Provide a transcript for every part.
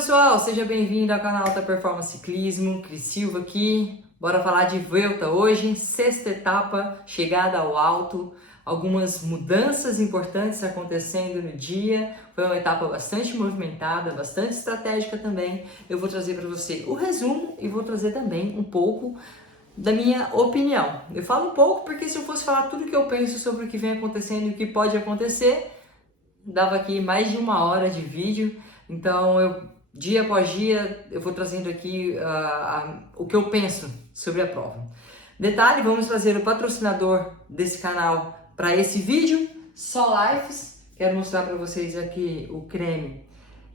pessoal, seja bem-vindo ao canal Alta Performance Ciclismo, Cris Silva aqui. Bora falar de Vuelta hoje, sexta etapa, chegada ao alto, algumas mudanças importantes acontecendo no dia. Foi uma etapa bastante movimentada, bastante estratégica também. Eu vou trazer para você o resumo e vou trazer também um pouco da minha opinião. Eu falo um pouco porque se eu fosse falar tudo o que eu penso sobre o que vem acontecendo e o que pode acontecer, dava aqui mais de 1 hora de vídeo. Então, dia após dia, eu vou trazendo aqui o que eu penso sobre a prova. Detalhe, vamos trazer o patrocinador desse canal para esse vídeo, Solifes. Quero mostrar para vocês aqui o creme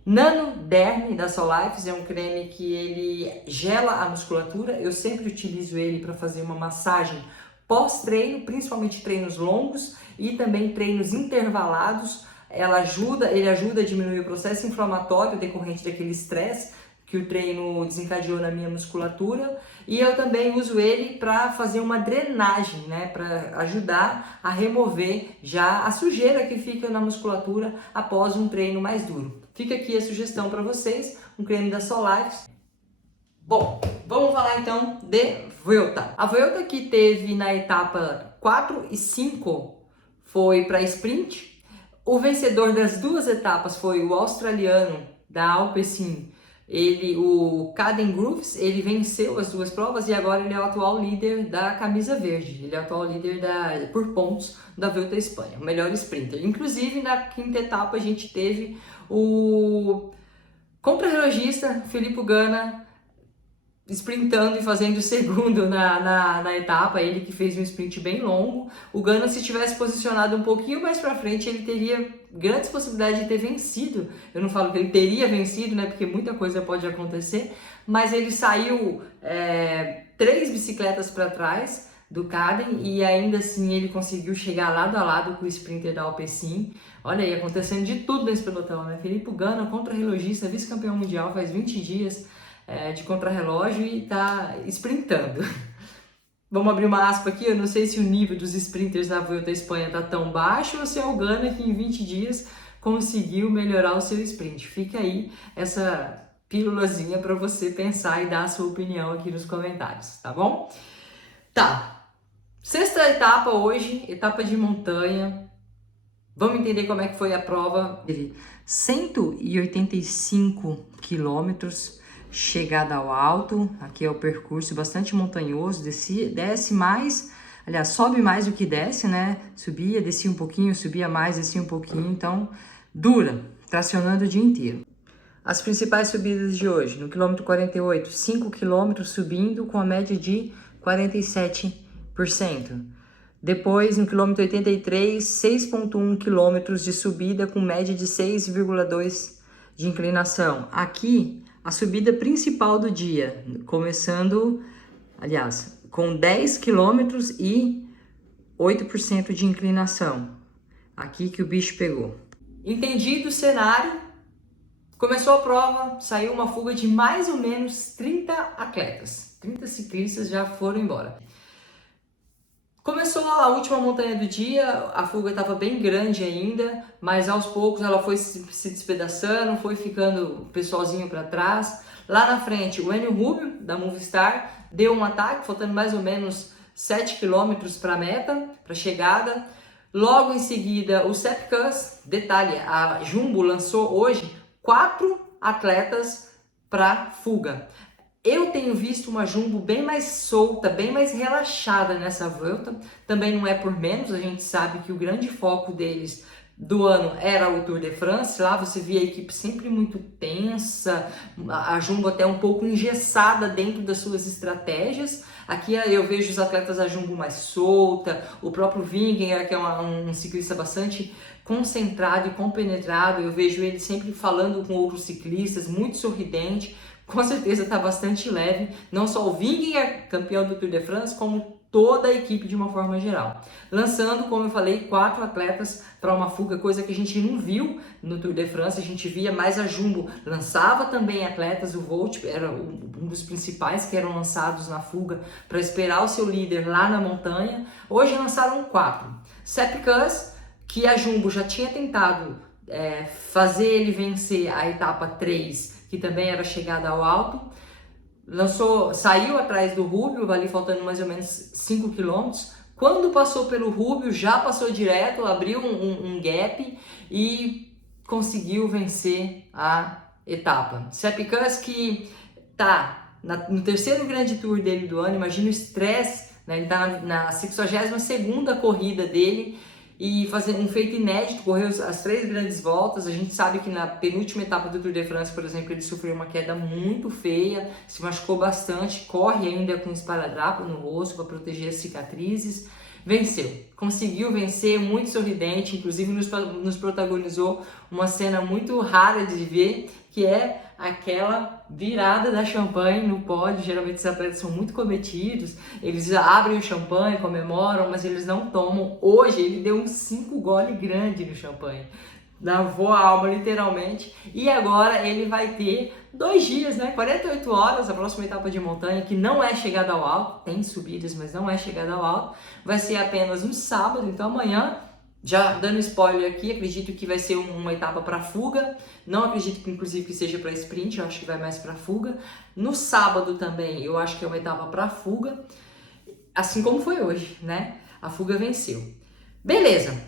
Nano Derme da Solifes. É um creme que ele gela a musculatura. Eu sempre utilizo ele para fazer uma massagem pós-treino, principalmente treinos longos e também treinos intervalados. Ele ajuda a diminuir o processo inflamatório decorrente daquele estresse que o treino desencadeou na minha musculatura, e eu também uso ele para fazer uma drenagem, né, para ajudar a remover já a sujeira que fica na musculatura após um treino mais duro. Fica aqui a sugestão para vocês, um creme da Solifes. Bom, vamos falar então de Vuelta. A Vuelta que teve na etapa 4 e 5 foi para sprint. O vencedor das duas etapas foi o australiano da Alpecin, o Caden Groves. Ele venceu as duas provas e agora ele é o atual líder da camisa verde. Ele é o atual líder por pontos da Vuelta à Espanha, o melhor sprinter. Inclusive na quinta etapa a gente teve o contrarrelogista Filippo Ganna sprintando e fazendo o segundo na etapa, ele que fez um sprint bem longo. O Ganna, se tivesse posicionado um pouquinho mais para frente, ele teria grandes possibilidades de ter vencido. Eu não falo que ele teria vencido, né, porque muita coisa pode acontecer, mas ele saiu 3 bicicletas para trás do Caden e ainda assim ele conseguiu chegar lado a lado com o sprinter da Alpecin. Olha aí, acontecendo de tudo nesse pelotão, né? Filippo Ganna, contrarrelogista, vice-campeão mundial faz 20 dias de contrarrelógio e tá sprintando. Vamos abrir uma aspa aqui, eu não sei se o nível dos sprinters na Vuelta à Espanha tá tão baixo ou se é o Ganna que em 20 dias conseguiu melhorar o seu sprint. Fica aí essa pílulazinha para você pensar e dar a sua opinião aqui nos comentários, tá bom? Tá, sexta etapa hoje, etapa de montanha. Vamos entender como é que foi a prova. 185 quilômetros, chegada ao alto. Aqui é o percurso bastante montanhoso, desce mais, aliás, sobe mais do que desce, né? Subia, descia um pouquinho, subia mais, descia um pouquinho, então dura, tracionando o dia inteiro. As principais subidas de hoje, no quilômetro 48, 5 quilômetros subindo com a média de 47%. Depois, no quilômetro 83, 6,1 quilômetros de subida com média de 6,2 de inclinação. Aqui, a subida principal do dia, começando, aliás, com 10 quilômetros e 8% de inclinação. Aqui que o bicho pegou. Entendido o cenário, começou a prova, saiu uma fuga de mais ou menos 30 atletas. 30 ciclistas já foram embora. Começou a última montanha do dia, a fuga estava bem grande ainda, mas aos poucos ela foi se despedaçando, foi ficando o pessoalzinho para trás. Lá na frente, o Enio Rubio, da Movistar, deu um ataque, faltando mais ou menos 7 km para a meta, para a chegada. Logo em seguida, o Sepp Kuss, detalhe, a Jumbo lançou hoje 4 atletas para fuga. Eu tenho visto uma Jumbo bem mais solta, bem mais relaxada nessa volta. Também não é por menos, a gente sabe que o grande foco deles do ano era o Tour de France. Lá você via a equipe sempre muito tensa, a Jumbo até um pouco engessada dentro das suas estratégias. Aqui eu vejo os atletas da Jumbo mais solta, o próprio Vingegaard, que é um ciclista bastante concentrado e compenetrado. Eu vejo ele sempre falando com outros ciclistas, muito sorridente. Com certeza está bastante leve, não só o Vingegaard, campeão do Tour de France, como toda a equipe de uma forma geral. Lançando, como eu falei, 4 atletas para uma fuga, coisa que a gente não viu no Tour de France. A gente via mais a Jumbo, lançava também atletas, o Volt era um dos principais que eram lançados na fuga para esperar o seu líder lá na montanha. Hoje lançaram 4. Sepp Kuss, que a Jumbo já tinha tentado fazer ele vencer a etapa 3 que também era chegada ao alto. Saiu atrás do Rubio, ali faltando mais ou menos 5 km. Quando passou pelo Rubio, já passou direto, abriu um gap e conseguiu vencer a etapa. Sepp Kuss, que tá no terceiro grande tour dele do ano, imagina o estresse, né? Ele tá na 62ª corrida dele e fazendo um feito inédito, correu as 3 grandes voltas. A gente sabe que na penúltima etapa do Tour de France, por exemplo, ele sofreu uma queda muito feia, se machucou bastante, corre ainda com esparadrapo no rosto para proteger as cicatrizes. Venceu, conseguiu vencer, muito sorridente, inclusive nos protagonizou uma cena muito rara de ver, que é aquela virada da champanhe no pódio. Geralmente esses atletas são muito cometidos, eles abrem o champanhe, comemoram, mas eles não tomam. Hoje ele deu um 5 gole grande no champanhe, lavou a alma literalmente, e agora ele vai ter 2 dias, né? 48 horas, a próxima etapa de montanha, que não é chegada ao alto, tem subidas, mas não é chegada ao alto, vai ser apenas no sábado. Então amanhã, já dando spoiler aqui, acredito que vai ser uma etapa para fuga, não acredito que inclusive que seja para sprint, eu acho que vai mais para fuga. No sábado também, eu acho que é uma etapa para fuga, assim como foi hoje, né? A fuga venceu. Beleza.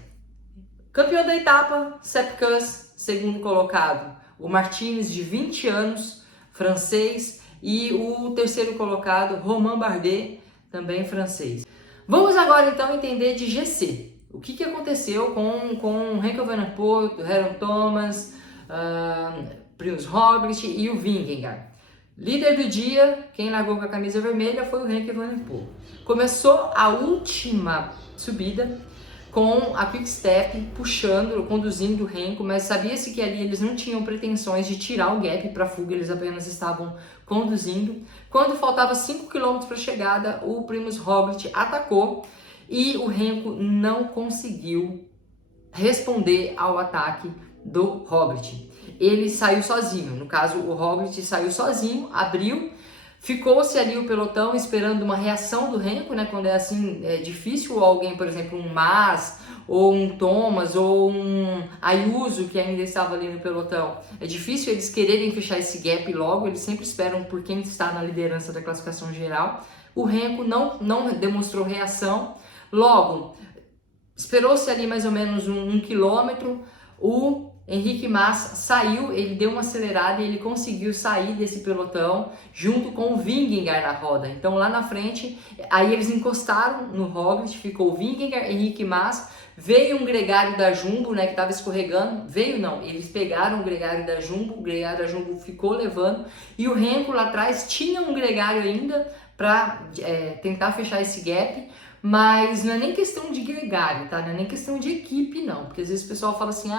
Campeão da etapa, Sepp Kuss, segundo colocado, o Martinez, de 20 anos, francês, e o terceiro colocado, Romain Bardet, também francês. Vamos agora então entender de GC. O que aconteceu com Remco Evenepoel, Geraint Thomas, Primož Roglic e o Vingegaard. Líder do dia, quem largou com a camisa vermelha foi o Remco Evenepoel. Começou a última subida com a Quick Step puxando, conduzindo o Remco, mas sabia-se que ali eles não tinham pretensões de tirar o gap para a fuga, eles apenas estavam conduzindo. Quando faltava 5 km para a chegada, o Primož Roglic atacou e o Remco não conseguiu responder ao ataque do Roglic. Ele saiu sozinho, no caso o Roglic saiu sozinho, abriu, ficou-se ali o pelotão esperando uma reação do Remco, né? Quando é assim, é difícil alguém, por exemplo, um Mas, ou um Thomas, ou um Ayuso, que ainda estava ali no pelotão. É difícil eles quererem fechar esse gap logo, eles sempre esperam por quem está na liderança da classificação geral. O Remco não demonstrou reação, logo, esperou-se ali mais ou menos um quilômetro, o Henrique Mas saiu, ele deu uma acelerada e ele conseguiu sair desse pelotão junto com o Vingegaard na roda. Então lá na frente, aí eles encostaram no Roglic, ficou o Vingegaard, Henrique Mas, veio um gregário da Jumbo, né, que estava escorregando, eles pegaram o gregário da Jumbo, o gregário da Jumbo ficou levando, e o Remco lá atrás tinha um gregário ainda para tentar fechar esse gap. Mas não é nem questão de gregário, tá? Não é nem questão de equipe, não. Porque às vezes o pessoal fala assim,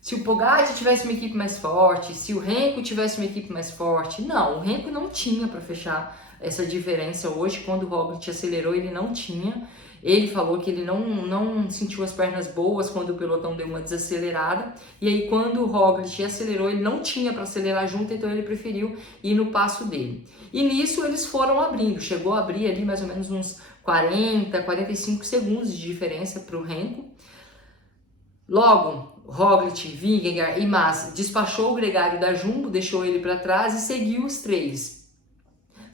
se o Pogacar tivesse uma equipe mais forte, se o Remco tivesse uma equipe mais forte. Não, o Remco não tinha para fechar essa diferença hoje. Quando o Roglic acelerou, ele não tinha. Ele falou que ele não sentiu as pernas boas quando o pelotão deu uma desacelerada. E aí quando o Roglic acelerou, ele não tinha para acelerar junto, então ele preferiu ir no passo dele. E nisso eles foram abrindo. Chegou a abrir ali mais ou menos uns 40, 45 segundos de diferença para o Remco. Logo, Roglic, Vingegaard e Mas despachou o gregário da Jumbo, deixou ele para trás e seguiu os 3.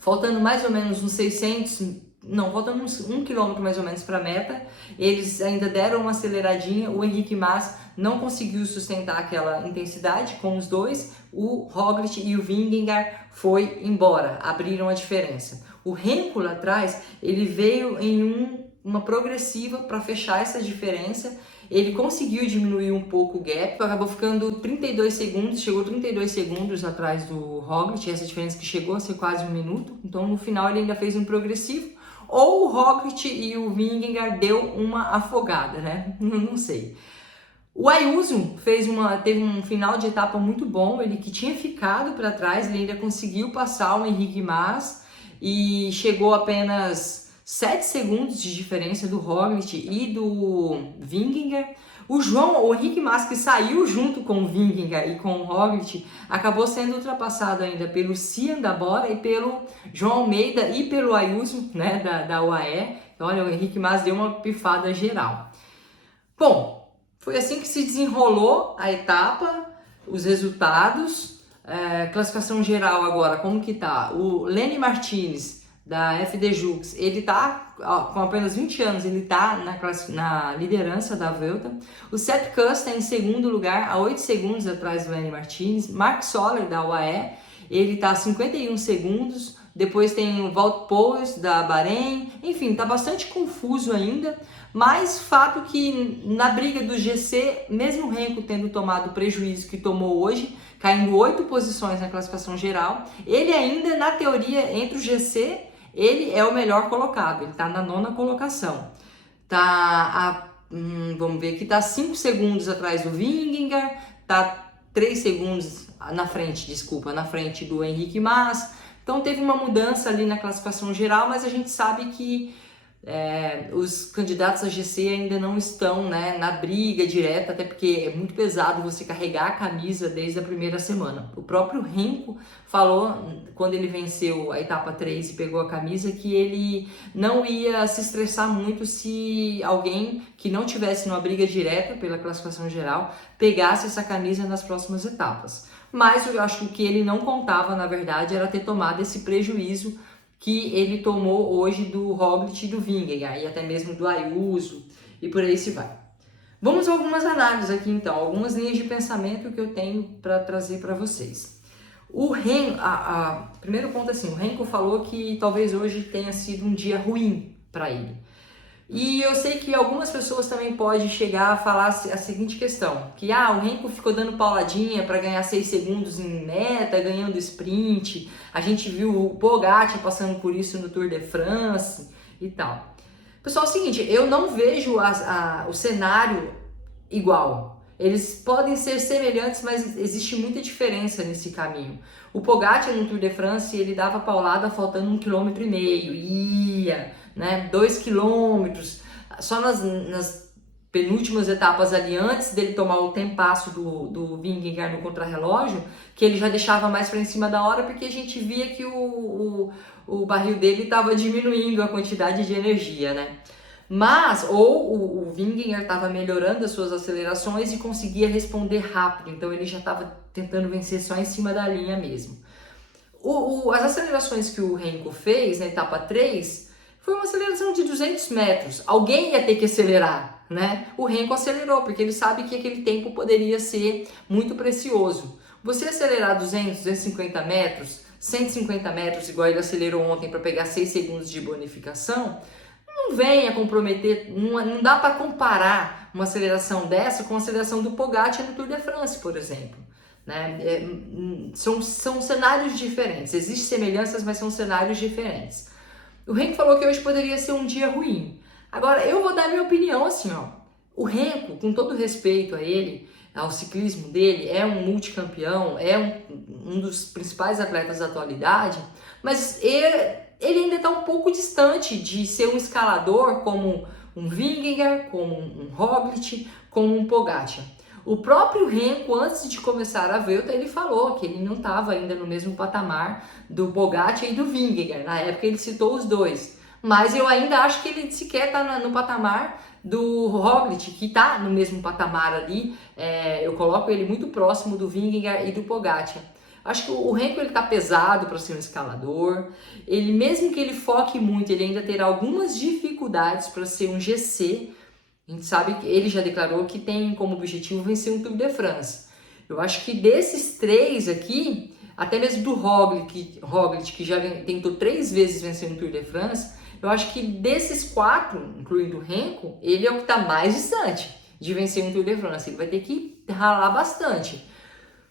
Faltando mais ou menos uns 1 quilômetro mais ou menos para a meta, eles ainda deram uma aceleradinha, o Henrique Mas não conseguiu sustentar aquela intensidade com os dois, o Roglic e o Vingegaard foi embora, abriram a diferença. O Remco lá atrás, ele veio em uma progressiva para fechar essa diferença, ele conseguiu diminuir um pouco o gap, acabou ficando 32 segundos, chegou 32 segundos atrás do Roglic, essa diferença que chegou a ser quase 1 minuto, então no final ele ainda fez um progressivo, ou o Roglic e o Vingegaard deu uma afogada, né? Não sei. O Ayuso teve um final de etapa muito bom, ele que tinha ficado para trás, ele ainda conseguiu passar o Henrique Mas e chegou apenas 7 segundos de diferença do Roglic e do Vingegaard. O Henrique Mas, que saiu junto com o Vingegaard e com o Roglic, acabou sendo ultrapassado ainda pelo Cian da Bora e pelo João Almeida e pelo Ayuso, né, da UAE. Então, olha, o Henrique Mas deu uma pifada geral. Bom, foi assim que se desenrolou a etapa, os resultados. Classificação geral agora, como que tá? O Lenny Martinez, da FD Jux, ele tá com apenas 20 anos, ele tá na liderança da Vuelta. O Sepp Kuss está em segundo lugar, a 8 segundos atrás do Lenny Martinez. Mark Soler, da UAE, ele tá a 51 segundos. Depois tem o Wout Poels, da Bahrein. Enfim, tá bastante confuso ainda. Mas fato que na briga do GC, mesmo o Renko tendo tomado o prejuízo que tomou hoje, caindo 8 posições na classificação geral, ele ainda, na teoria, entre o GC, ele é o melhor colocado, ele está na 9ª colocação. Vamos ver aqui, está 5 segundos atrás do Vingegaard, está 3 segundos na frente do Henrique Mas. Então teve uma mudança ali na classificação geral, mas a gente sabe que os candidatos a GC ainda não estão, né, na briga direta, até porque é muito pesado você carregar a camisa desde a primeira semana. O próprio Renko falou, quando ele venceu a etapa 3 e pegou a camisa, que ele não ia se estressar muito se alguém que não tivesse numa briga direta pela classificação geral pegasse essa camisa nas próximas etapas. Mas eu acho que o que ele não contava, na verdade, era ter tomado esse prejuízo que ele tomou hoje do Roglic e do Vingegaard, e até mesmo do Ayuso, e por aí se vai. Vamos a algumas análises aqui então, algumas linhas de pensamento que eu tenho para trazer para vocês. O primeiro ponto é assim, o Renko falou que talvez hoje tenha sido um dia ruim para ele. E eu sei que algumas pessoas também podem chegar a falar a seguinte questão, que o Renko ficou dando pauladinha para ganhar 6 segundos em meta, ganhando sprint, a gente viu o Pogacar passando por isso no Tour de France e tal. Pessoal, é o seguinte, eu não vejo o cenário igual. Eles podem ser semelhantes, mas existe muita diferença nesse caminho. O Pogacar no Tour de France, ele dava paulada faltando 1,5 km, ia, né, 2 km, só nas penúltimas etapas ali, antes dele tomar o tempasso do Vingegaard no contrarrelógio, que ele já deixava mais para em cima da hora, porque a gente via que o barril dele estava diminuindo a quantidade de energia, né? Mas, o Vingegaard estava melhorando as suas acelerações e conseguia responder rápido, então ele já estava tentando vencer só em cima da linha mesmo. As acelerações que o Renko fez na etapa 3 foi uma aceleração de 200 metros. Alguém ia ter que acelerar, né? O Renko acelerou, porque ele sabe que aquele tempo poderia ser muito precioso. Você acelerar 200, 250 metros, 150 metros, igual ele acelerou ontem para pegar 6 segundos de bonificação, não venha comprometer, não dá para comparar uma aceleração dessa com a aceleração do Pogacar no Tour de France, por exemplo. Né? São cenários diferentes, existem semelhanças, mas são cenários diferentes. O Renko falou que hoje poderia ser um dia ruim. Agora, eu vou dar minha opinião assim, ó. O Renko, com todo respeito a ele, ao ciclismo dele, é um multicampeão, é um dos principais atletas da atualidade, mas ele ainda está um pouco distante de ser um escalador como um Vingegaard, como um Roglic, como um Pogacar. O próprio Renko, antes de começar a Vuelta, ele falou que ele não estava ainda no mesmo patamar do Pogacar e do Vingegaard. Na época ele citou os dois. Mas eu ainda acho que ele sequer está no patamar do Roglic, que está no mesmo patamar ali. Eu coloco ele muito próximo do Vingegaard e do Pogacar. Acho que o Renko está pesado para ser um escalador. Ele, mesmo que ele foque muito, ele ainda terá algumas dificuldades para ser um GC. A gente sabe que ele já declarou que tem como objetivo vencer um Tour de France. Eu acho que desses 3 aqui, até mesmo do Roglic que já tentou 3 vezes vencer um Tour de France, eu acho que desses 4, incluindo o Renko, ele é o que está mais distante de vencer um Tour de France. Ele vai ter que ralar bastante.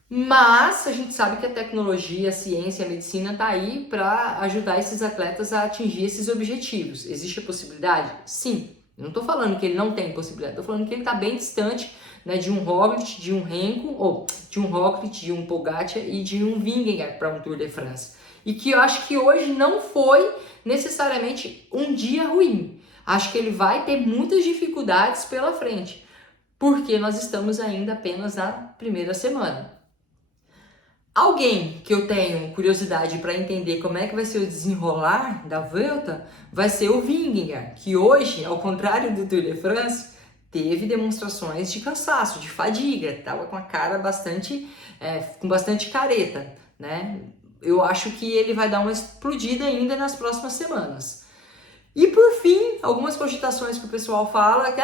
Mas a gente sabe que a tecnologia, a ciência, a medicina está aí para ajudar esses atletas a atingir esses objetivos. Existe a possibilidade? Sim. Eu não estou falando que ele não tem possibilidade, estou falando que ele está bem distante, né, de um Roglic, de um Renko, ou de um Roglic, de um Pogacar e de um Vingegaard para um Tour de France. E que eu acho que hoje não foi necessariamente um dia ruim. Acho que ele vai ter muitas dificuldades pela frente, porque nós estamos ainda apenas na primeira semana. Alguém que eu tenho curiosidade para entender como é que vai ser o desenrolar da Vuelta vai ser o Vingegaard, que hoje, ao contrário do Tour de France, teve demonstrações de cansaço, de fadiga, estava com a cara com bastante careta, né? Eu acho que ele vai dar uma explodida ainda nas próximas semanas. E por fim, algumas cogitações que o pessoal fala que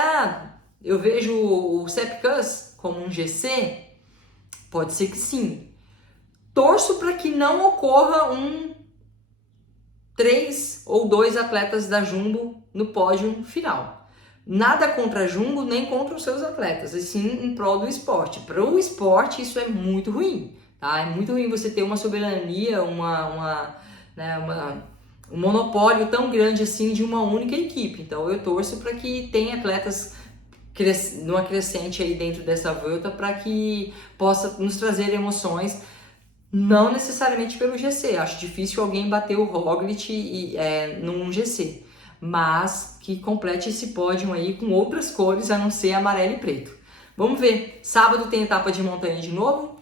eu vejo o Cepcus como um GC, pode ser que sim. Torço para que não ocorra 3 ou 2 atletas da Jumbo no pódio final. Nada contra a Jumbo, nem contra os seus atletas, e sim em prol do esporte. Para o esporte isso é muito ruim, tá? É muito ruim você ter uma soberania, um monopólio tão grande assim de uma única equipe. Então eu torço para que tenha atletas numa crescente aí dentro dessa volta para que possa nos trazer emoções, não necessariamente pelo GC. Acho difícil alguém bater o Roglic num GC, mas que complete esse pódio aí com outras cores a não ser amarelo e preto. Vamos ver. Sábado tem etapa de montanha de novo.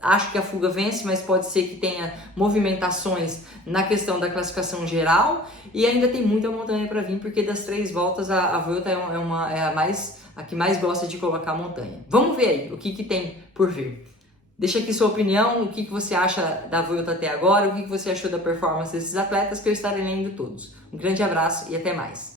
Acho que a fuga vence, mas pode ser que tenha movimentações na questão da classificação geral, e ainda tem muita montanha para vir, porque das 3 voltas a Vuelta é a que mais gosta de colocar montanha. Vamos ver aí o que tem por vir. Deixa aqui sua opinião, o que você acha da Vuelta até agora, o que você achou da performance desses atletas, que eu estarei lendo todos. Um grande abraço e até mais.